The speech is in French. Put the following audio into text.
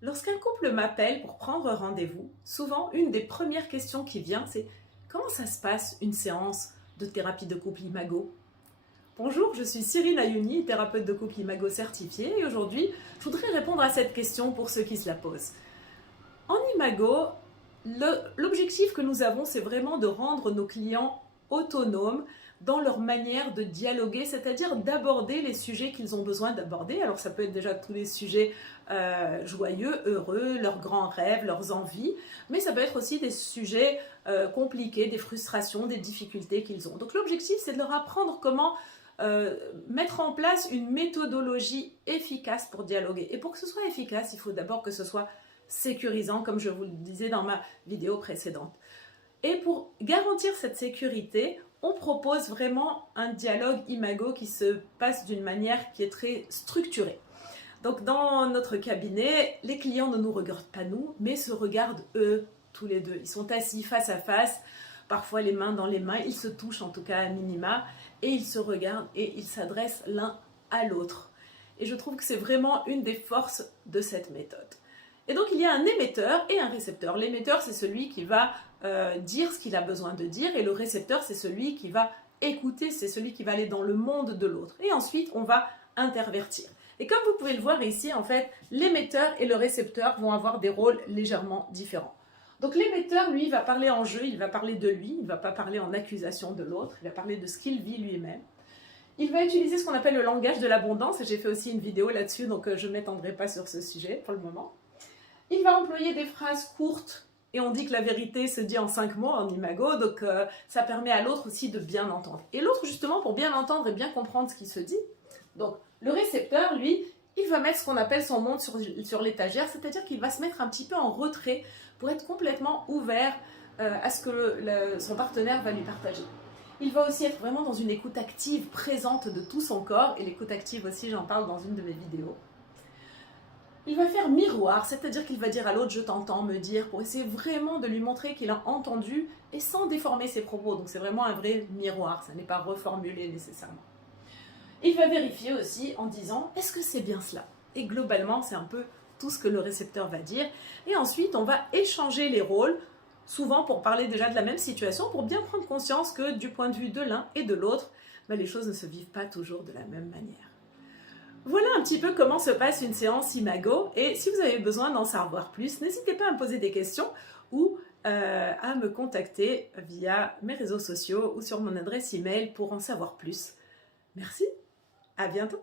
Lorsqu'un couple m'appelle pour prendre rendez-vous, souvent une des premières questions qui vient, c'est comment ça se passe une séance de thérapie de couple Imago? Bonjour, je suis Cyrine Ayouni, thérapeute de couple Imago certifiée, et aujourd'hui, je voudrais répondre à cette question pour ceux qui se la posent. En Imago, l'objectif que nous avons, c'est vraiment de rendre nos clients autonomes dans leur manière de dialoguer, c'est-à-dire d'aborder les sujets qu'ils ont besoin d'aborder. Alors ça peut être déjà tous les sujets joyeux, heureux, leurs grands rêves, leurs envies, mais ça peut être aussi des sujets compliqués, des frustrations, des difficultés qu'ils ont. Donc l'objectif, c'est de leur apprendre comment mettre en place une méthodologie efficace pour dialoguer. Et pour que ce soit efficace, il faut d'abord que ce soit sécurisant, comme je vous le disais dans ma vidéo précédente. Et pour garantir cette sécurité, on propose vraiment un dialogue Imago qui se passe d'une manière qui est très structurée. Donc dans notre cabinet, les clients ne nous regardent pas nous, mais se regardent eux, tous les deux. Ils sont assis face à face, parfois les mains dans les mains, ils se touchent en tout cas à minima, et ils se regardent et ils s'adressent l'un à l'autre. Et je trouve que c'est vraiment une des forces de cette méthode. Et donc il y a un émetteur et un récepteur. L'émetteur, c'est celui qui va dire ce qu'il a besoin de dire, et le récepteur, c'est celui qui va écouter, c'est celui qui va aller dans le monde de l'autre. Et ensuite, on va intervertir. Et comme vous pouvez le voir ici, en fait, l'émetteur et le récepteur vont avoir des rôles légèrement différents. Donc l'émetteur, lui, va parler en jeu, il va parler de lui, il ne va pas parler en accusation de l'autre, il va parler de ce qu'il vit lui-même. Il va utiliser ce qu'on appelle le langage de l'abondance, et j'ai fait aussi une vidéo là-dessus, donc je ne m'étendrai pas sur ce sujet pour le moment. Il va employer des phrases courtes, et on dit que la vérité se dit en 5 mots en Imago, donc ça permet à l'autre aussi de bien entendre. Et l'autre, justement, pour bien entendre et bien comprendre ce qui se dit, donc le récepteur, lui, il va mettre ce qu'on appelle son monde sur l'étagère, c'est-à-dire qu'il va se mettre un petit peu en retrait pour être complètement ouvert à ce que son partenaire va lui partager. Il va aussi être vraiment dans une écoute active, présente de tout son corps, et l'écoute active aussi, j'en parle dans une de mes vidéos. Il va faire miroir, c'est-à-dire qu'il va dire à l'autre « je t'entends » me dire, pour essayer vraiment de lui montrer qu'il a entendu et sans déformer ses propos. Donc c'est vraiment un vrai miroir, ça n'est pas reformulé nécessairement. Il va vérifier aussi en disant « est-ce que c'est bien cela ?» Et globalement, c'est un peu tout ce que le récepteur va dire. Et ensuite, on va échanger les rôles, souvent pour parler déjà de la même situation, pour bien prendre conscience que du point de vue de l'un et de l'autre, les choses ne se vivent pas toujours de la même manière. Voilà un petit peu comment se passe une séance Imago, et si vous avez besoin d'en savoir plus, n'hésitez pas à me poser des questions ou à me contacter via mes réseaux sociaux ou sur mon adresse email pour en savoir plus. Merci, à bientôt.